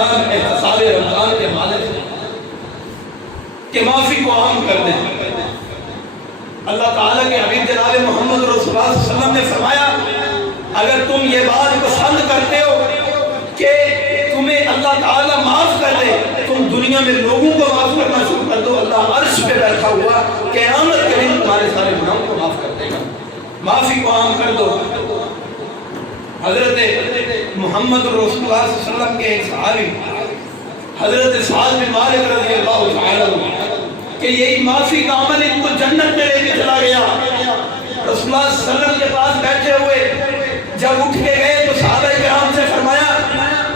احترام احتساب رمضان کے حوالے سے کہ معافی کو عام کر دیں۔ اللہ تعالیٰ کے حبیب جناب محمد رسول اللہ صلی اللہ علیہ وسلم نے فرمایا اگر تم یہ بات پسند کرتے ہو کہ تمہیں اللہ تعالیٰ معاف کر دے، تم دنیا میں لوگوں کو معاف کرنا شروع کر دو، اللہ عرش پہ بیٹھا ہوا قیامت کے دن تمہارے سارے گناہوں کو معاف کر دے گا۔ معافی کو عام کر دو۔ حضرت محمد رسول اللہ صلی اللہ علیہ وسلم کے ایک صحابی حضرت سعد بن مالک رضی اللہ تعالیٰ عنہ کہ یہی معافی کا عمل ان کو جنت میں لے کے چلا گیا۔ رسول اللہ صلی اللہ علیہ وسلم کے پاس بیٹھے ہوئے جب اٹھ کے گئے تو صحابہ کرام سے فرمایا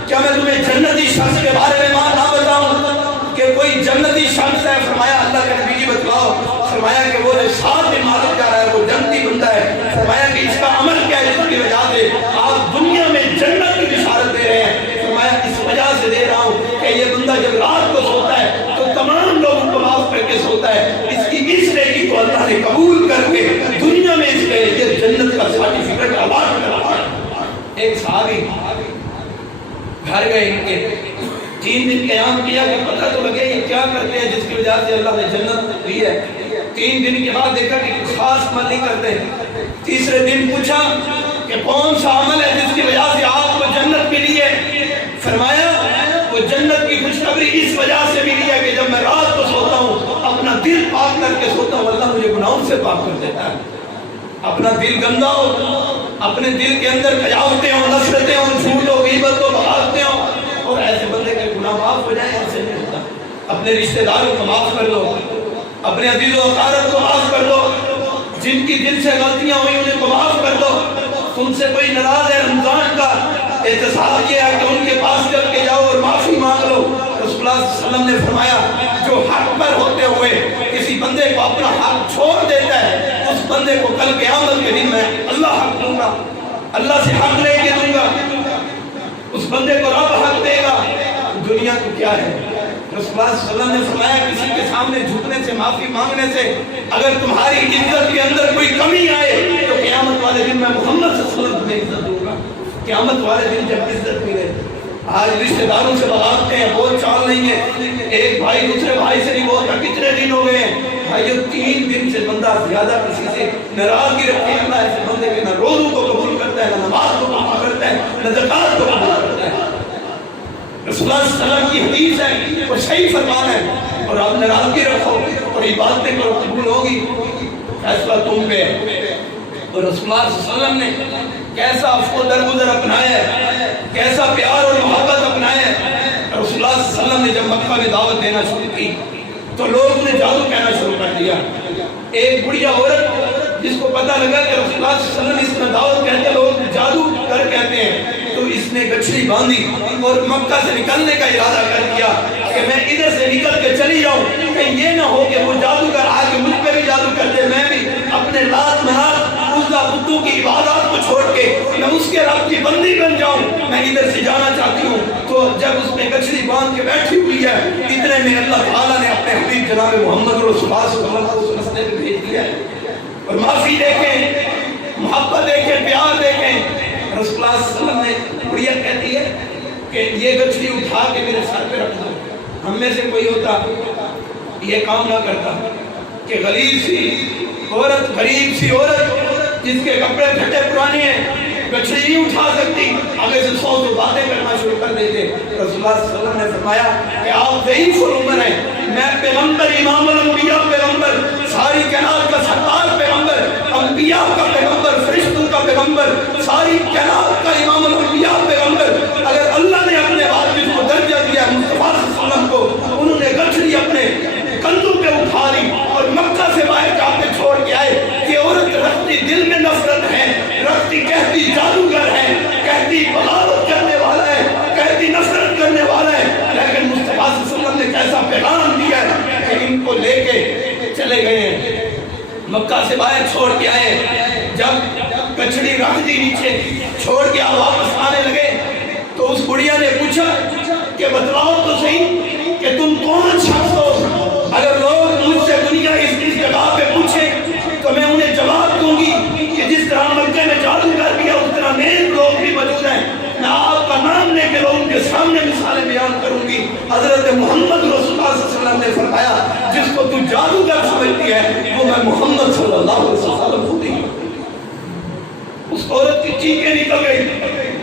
کیا میں تمہیں جنتی شخص کے بارے میں نہ بتاؤں کہ کوئی جنتی شخص ہے؟ فرمایا اللہ کے نبی جی بتلاؤ۔ فرمایا کہ وہ جو سعد بن مالک کا ہے وہ جنتی بندہ ہے۔ فرمایا کہ اس کا عمل کیا ہے جس کی وجہ سے آپ دنیا میں جنت کی بشارت دے رہے ہیں؟ فرمایا اس وجہ سے دے رہا ہوں کہ یہ بندہ جب رات کو سوتا ہے تو تمام لوگوں کو معاف کر کے سوتا ہے، اس کی اس نیکی کو اللہ نے قبول کر کے دنیا میں اس کے لیے جنت کا سرٹیفکیٹ اوارڈ کرا۔ ایک صحابی گھر گئے ان کے 3 دن قیام کیا کہ پتہ تو لگے یہ کیا کرتے ہیں جس کی وجہ سے اللہ نے جنت دی ہے۔ 3 دن کے بعد دیکھا کہ خاص عمل نہیں کرتے۔ تیسرے دن پوچھا کہ کون سا عمل ہے جس کی وجہ سے آپ کو جنت ملی ہے؟ فرمایا وہ جنت کی خوشخبری اس وجہ سے ملی ہے کہ جب میں رات کو سوتا ہوں اپنا دل پاک کر کے سوتا ہوں، اللہ مجھے گناہوں سے پاک کر دیتا ہے۔ اپنا دل گندا ہو، اپنے دل کے اندر کجاوٹیں ہوں، نفرتیں ہوں، جھوٹ ہو، غیبت ہو، بغاوتیں ہوں، اور ایسے بندے کے گناہ معاف ہو جائیں، ایسے نہیں ہوتا۔ اپنے رشتہ داروں کو معاف کر دو، اپنے عزیز و اقارب کو معاف کر دو، جن کی دل سے غلطیاں ہوئی انہیں کو معاف کر دو۔ تم سے کوئی ناراض ہے، رمضان کا احتساب یہ ہے کہ ان کے پاس چل کے جاؤ اور معافی مانگ لو۔ رسول اللہ صلی اللہ علیہ وسلم نے فرمایا جو حق پر ہوتے ہوئے کسی بندے کو اپنا حق چھوڑ دیتا ہے اس بندے کو کل قیامت کے دن میں اللہ حق دوں گا، اللہ سے حق لے کے دوں گا، اس بندے کو رب حق دے گا۔ دنیا کو کیا ہے؟ رسول اللہ صلی اللہ علیہ وسلم نے فرمایا کسی کے سامنے جھکنے سے، معافی مانگنے سے اگر تمہاری عزت کے اندر کوئی کمی آئے تو قیامت والے دن میں محمد صلی اللہ علیہ وسلم تمہیں عزت دوں گا۔ قیامت والے دن جب عزت ملے، آج رشتہ داروں سے بغاوتیں ہیں، بول چال نہیں ہے، ایک بھائی دوسرے بھائی سے نہیں بولتا، کتنے دن ہو گئے ہیں بھائیو؟ 3 دن سے بندہ زیادہ کسی سے ناراضگی رکھتے ہیں، اللہ ایسے بندے کے نہ روزوں کو قبول کرتا ہے، نہ نماز کو قبول کرتا ہے، نہ زکات کو قبول کرتا ہے۔ رسول اللہ صلی اللہ علیہ وسلم کی حدیث ہے اور صحیح فرمان ہے، اور آپ ناراضگی رکھو اور عبادتیں کرو، قبول ہوگی، فیصلہ تم پہ ہے۔ اور رسول اللہ صلی اللہ علیہ وسلم نے کیسا افو درگزر اپنایا ہے، کیسا پیار اور محبت اپنایا ہے۔ رسول اللہ صلی اللہ علیہ وسلم نے جب مکہ میں دعوت دینا شروع کی تو لوگ نے جادو کہنا شروع کر دیا۔ ایک بڑھیا عورت جس کو پتہ لگا کہ رسول اللہ صلی اللہ علیہ وسلم اس میں دعوت کہتے ہیں، لوگ جادو کر کہتے ہیں، تو اس نے گچھڑی باندھی اور مکہ سے نکلنے کا ارادہ کر دیا کہ میں ادھر سے نکل کے چلی جاؤں، کہیں یہ نہ ہو کہ وہ جادوگر آ کے مجھ پہ بھی جادو کر دے، میں بھی اپنے لات منات عزا بتوں کی عبادات کو چھوڑ کے میں اس کے رب کی بندی بن جاؤں، میں ادھر سے جانا چاہتی ہوں۔ تو جب اس نے گچھڑی باندھ کے بیٹھی ہوئی ہے اتنے میں اللہ تعالیٰ نے اپنے حبیب جناب محمد رسول اللہ صلی اللہ علیہ وسلم رستے پہ بھیج دیا ہے۔ اور معافی دیکھیں، محبت دیکھیں، پیار دیکھیں۔ رسول اللہ صلی اللہ علیہ وسلم نے بڑھیا کہتی ہے کہ یہ گچھڑی اٹھا کے میرے سر پہ رکھ دو۔ ہم میں سے کوئی ہوتا یہ کام نہ کرتا کہ غریب سی عورت جس کے کپڑے پھٹے پرانے ہیں گچھڑی نہیں اٹھا سکتی، آگے سے 100 باتیں کرنا شروع کر دیتے۔ رسول اللہ صلی اللہ علیہ وسلم نے فرمایا کہ آپ ضعیف العمر ہیں، میں پیغمبر، امام الانبیاء پیغمبر، ساری کائنات کا سردار پیغمبر، انبیاء کا پیغمبر، فرشتوں کا پیغمبر، ساری کائنات کا امام الانبیاء پیغمبر، اگر اللہ نے اپنے آدمی کو درجہ دیا مصطفیٰ صلی اللہ علیہ وسلم کو، انہوں نے گچھڑی اپنے کندھوں پہ اٹھا لی اور مکہ سے باہر جا کے چھوڑ کے آئے کہ عورت رکھتی دل میں نفرت ہے، رکھتی کہتی جادوگر ہے، کہتی بغاوت کرنے والا ہے، کہتی نفرت کرنے والا ہے، لیکن مصطفیٰ صلی اللہ علیہ وسلم نے کیسا پیغام دیا ہے کہ ان کو لے کے چلے گئے ہیں، مکہ سے باہر چھوڑ کے آئے۔ جب کچھڑی رکھ دی نیچے چھوڑ کے واپس آنے لگے تو اس بڑھیا نے پوچھا کہ بتلاؤ تو صحیح کہ تم کون شخص ہو؟ اگر لوگ مجھ سے دنیا اس جگہ پہ پوچھیں تو میں انہیں جواب دوں گی کہ جس طرح مکے میں جادو کر دیا اس طرح نیک لوگ بھی موجود ہیں، میں آپ کا نام لے کے لوگوں کے سامنے مثالیں بیان حضرت محمد رسول اللہ صلی اللہ علیہ وسلم نے فرمایا جس کو تو جادوگر سمجھتی ہے وہ میں محمد صلی اللہ علیہ وسلم خود ہی ہوں۔ اس عورت کی چیخیں نکل گئی،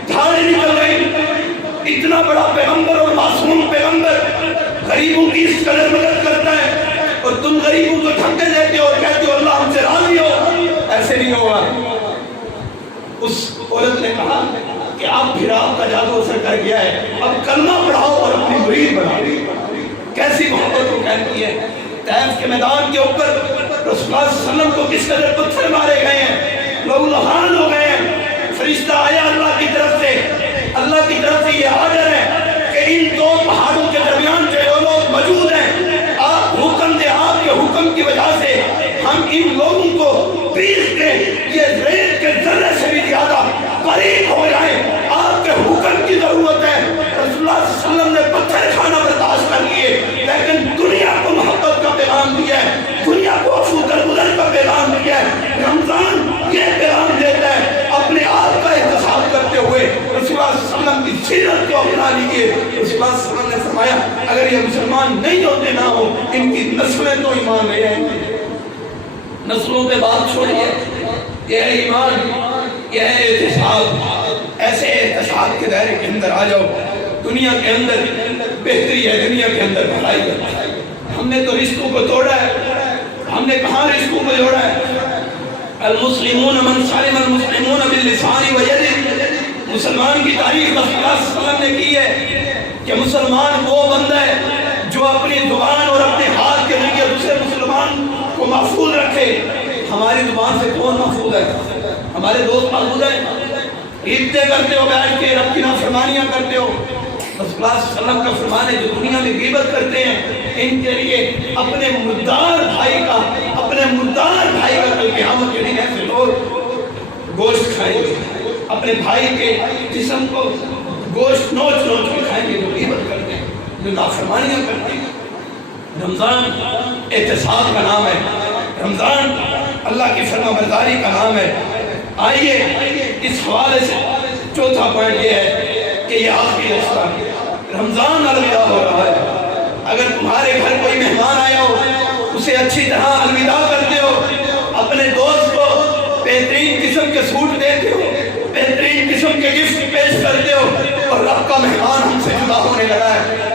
دھاڑیں نکل گئی، اتنا بڑا پیغمبر اور معصوم پیغمبر غریبوں کی اس قدر مدد کرتا ہے اور تم غریبوں کو دھکے دیتے ہو اور کہتے ہو اللہ ہم سے راضی ہو، ایسے نہیں ہوگا۔ اس عورت نے کہا کہ آپ پھر آپ کا جادو اثر کر گیا ہے، اب کلمہ پڑھاؤ اور اپنی مرید بناؤ۔ کیسی محبت کو کہتی ہے۔ طائف کے میدان کے اوپر رسول اللہ صلی اللہ علیہ وسلم کو کس قدر پتھر مارے گئے ہیں، لوگ لہان ہو گئے ہیں۔ فرشتہ آیا اللہ کی طرف سے، اللہ کی طرف سے یہ آرڈر ہے کہ ان دو پہاڑوں کے درمیان جو لوگ موجود ہیں آپ حکم دیں، آپ کے حکم کی وجہ سے ہم ان لوگوں کو پیس کے یہ ریت کے ذرے سے بھی زیادہ قریب ہو جائیں، آپ کے حکم کی ضرورت ہے۔ رسول اللہ صلی اللہ علیہ وسلم نے پتھر کھانا برداشت کر لیے لیکن دنیا کو محبت کا پیغام دیا ہے، دنیا کو عفو درگزر کا پیغام دیا ہے۔ رمضان یہ پیغام دیتا ہے اپنے آپ کا احتساب کرتے ہوئے رسول اللہ صلی اللہ علیہ وسلم کی سیرت کو اپنا لیجیے۔ رسول اللہ صلی اللہ علیہ وسلم نے فرمایا اگر یہ مسلمان نہیں ہوتے نہ ہو ان کی نسلیں تو ایمان لے آئیں گے۔ نسلوں پہ بات چھوڑیے، یہ ہے ایمان، یہ ہے احتساب۔ ایسے احتساب کے دائرے کے اندر آ جاؤ، دنیا کے اندر بہتری ہے، دنیا کے اندر بھلائی ہے۔ ہم نے تو رشتوں کو توڑا ہے، ہم نے کہاں رشتوں کو جوڑا ہے؟ المسلمون من سلم المسلمون باللسان وید۔ مسلمان کی تعریف رسول اللہ صلی اللہ علیہ وسلم نے کی ہے کہ مسلمان وہ بندہ ہے جو اپنی زبان اور اپنے ہاتھ کے ذریعے دوسرے مسلمان کو محفوظ رکھے۔ ہماری زبان سے کون محفوظ ہے؟ ہمارے دوست محفوظ ہیں؟ عیدیں کرتے ہو بیٹھ کے، رب کی نافرمانیاں کرتے ہو۔ رسول اللہ صلی اللہ علیہ وسلم کا فرمان ہے جو دنیا میں غیبت کرتے ہیں ان کے لیے اپنے مردار بھائی کا کل قیامت کے دن ایسے لوگ گوشت کھائیں گے، اپنے بھائی کے جسم کو گوشت نوچ کے کھائیں گے جو غیبت کرتے ہیں، جو نافرمانیاں کرتے ہیں۔ رمضان احتساب کا نام ہے، رمضان اللہ کی فرما برداری کا نام ہے۔ آئیے اس حوالے سے چوتھا پوائنٹ یہ ہے کہ یہ آخری رشتہ رمضان الوداع ہو رہا ہے۔ اگر تمہارے گھر کوئی مہمان آیا ہو اسے اچھی طرح الوداع کرتے ہو، اپنے دوست کو بہترین قسم کے سوٹ دیتے ہو، بہترین قسم کے گفٹ پیش کرتے ہو اور رب کا مہمان ہم سے جدا ہونے لگا ہے۔